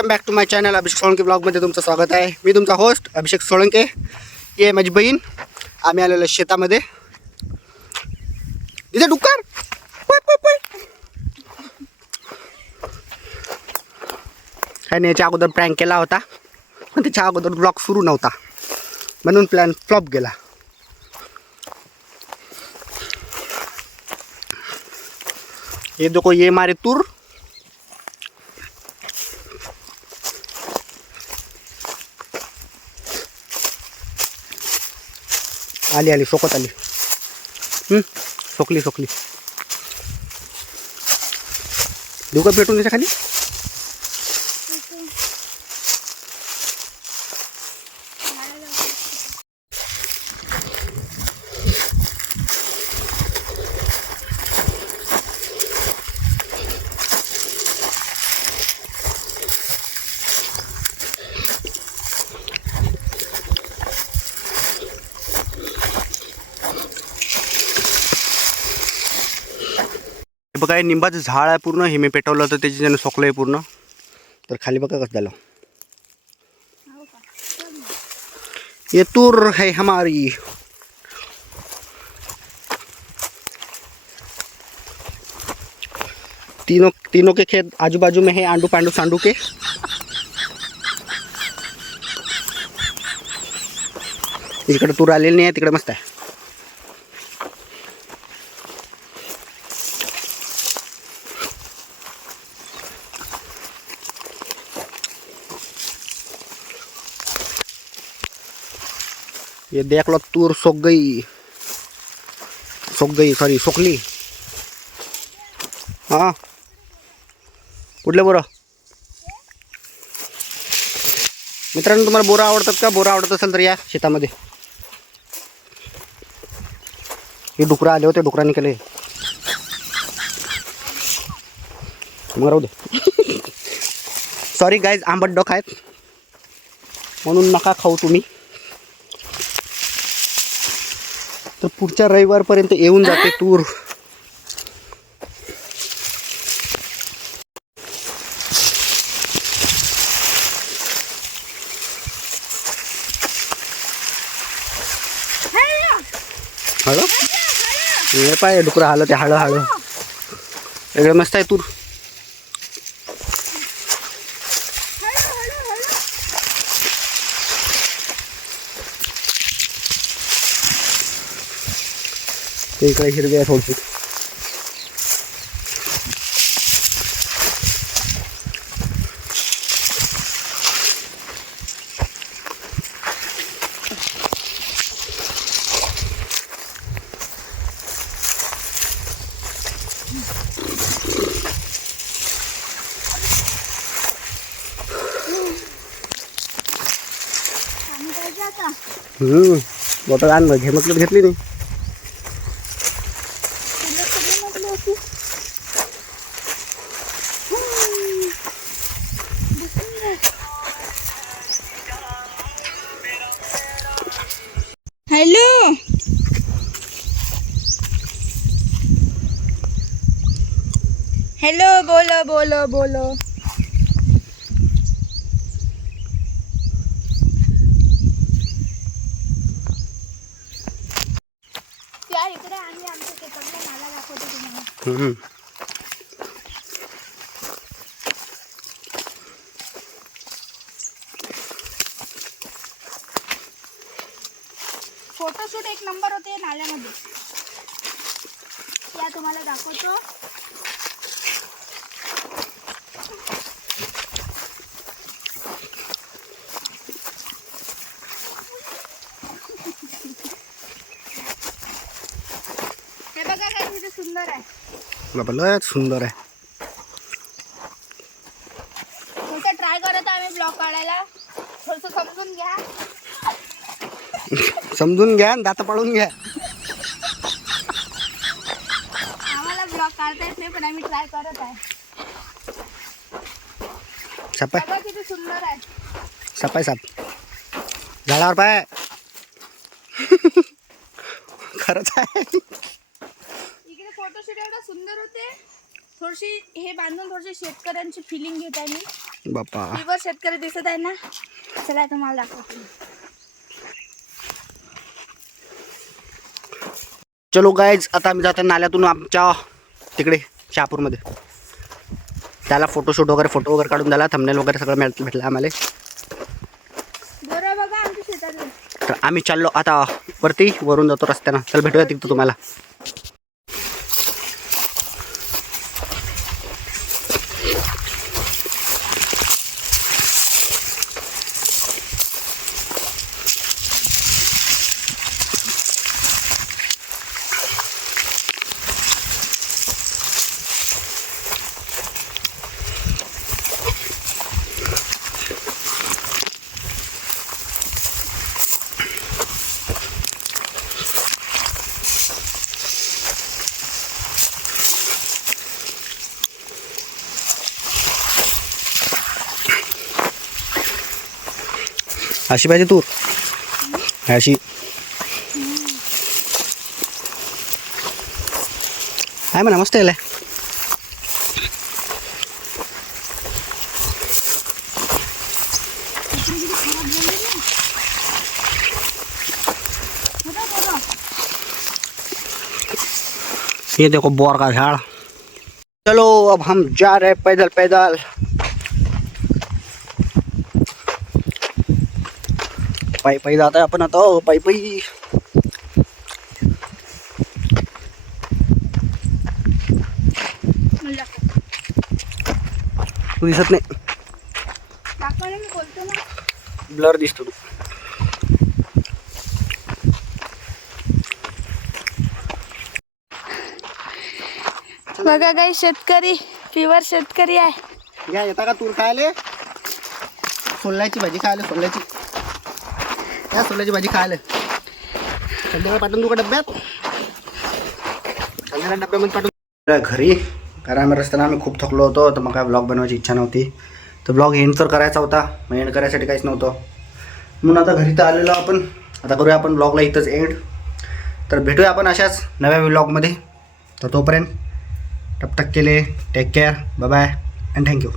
Welcome back to my channel Abhishek Solanke ब्लॉगमध्ये तुमचं स्वागत आहे. मी तुमचा होस्ट अभिषेक सोळंके ये माझी बहीण. आम्ही आलेलो शेतामध्ये. तिथे डुक्कर. आणि याच्या अगोदर प्रँक केला होता. पण त्याच्या अगोदर ब्लॉग सुरू नव्हता. म्हणून प्लॅन फ्लॉप गेला. ये देखो ये मारे तूर. आली आली सोकत आली. हं, सोकली सोकली देऊ का पेटून त्याच्याखाली बघा हे निंबाचं झाड आहे पूर्ण. हे मी पेटवलं होतं त्याची सोकलं आहे पूर्ण. तर खाली बघा कसं झालं. ये तूर है हमारी. तीनों तीनों के खेत आजू बाजू में है आंडू पांडू सांडू के. इकडे तूर आलेली नाही आहे तिकडे मस्त आहे. ये देख लो तूर सोक गई। सोक गई सॉरी सोकली हां। कुठले बोरं। मित्रांनो तुम्हाला बोरं आवडतात का? बोरं आवडत असेल तर या शेतामध्ये. हे डुकरं आले होते डुकरांनी केले. राहू दे. सॉरी गाईज आंबट डोक आहेत. म्हणून नका खाऊ तुम्ही. तर पुढच्या रविवारपर्यंत येऊन जाते तूर हळू हे पाय डुकरं आलं ते हळू हळू वेगळं मस्त आहे तूर ते इकडे हिरवे आहे थोडसे हम्म. बॉटल आण घे म्हटलं तर घेतली नाही हॅलो हॅलो बोलो बोलो बोलो या इकडे आम्ही आमच्या शेतातला नाला दाखवतो तुम्हाला फोटोशूट एक नंबर होते नाल्यामध्ये. या तुम्हाला दाखवतो. हे बघा काय किती सुंदर आहे. बाबा सुंदर आहे. थोडंसं ट्राय करत आहे आम्ही ब्लॉग काढायला. थोडंसं समजून घ्या. समजून घ्या दात पाडून घ्या. आम्हाला ब्लॉग काढता येत नाही पण आम्ही ट्राय करत आहे. साप आहे बघा किती सुंदर आहे. साप आहे साप झाडावर पाय. खरंच आहे. इकडे फोटोशूट एवढा सुंदर होते. थोडीशी हे बांधून थोडीशी शेतकऱ्यांची फिलिंग घेत आहे मी. बापा. टीव्हीवर शेतकरी दिसत आहे ना. चला तुम्हाला दाखवते. चलो गाईज आता आम्ही जातो नाल्यातून आमच्या तिकडे शहापूरमध्ये. त्याला फोटोशूट वगैरे फोटो वगैरे काढून द्याला थंबनेल वगैरे सगळं मिळत भेटलं आम्हाला. तर आम्ही चाललो आता वरती वरून जातो रस्त्यानं. चल भेटूया तिथं तुम्हाला. अशी पाहिजे तूर. अशी. आहे म्हणा, मस्त यायला. ये देखो बोर का झाड़. चलो, अब हम जा रहे पैदल पैदल. पायी पायी जात आहे आपण आता हो, पायी पायी. तू दिसत नाही. ब्लर दिसतो तू. बघा काही शेतकरी प्युअर शेतकरी आहे. या येता का तूर खायले? सोल्याची भाजी खायला सोल्याची. या सोल्याची भाजी खायला. संध्याकाळी पाठवून तू का डब्यात? संध्याकाळी डब्यामध्ये पाठवून घरी. कारण आम्ही रस्त्यानं आम्ही खूप थकलो होतो तर मग काय ब्लॉग बनवायची इच्छा नव्हती. तर ब्लॉग एंड तर करायचा होता मग एंड करायसाठी काहीच नव्हतं. म्हणून आता घरी तर आलेलो आपण. आता करूया आपण ब्लॉगला इथंच एंड तर भेटूया आपण अशाच नव्या ब्लॉगमध्ये तर तोपर्यंत टपटक केले take care bye bye and thank you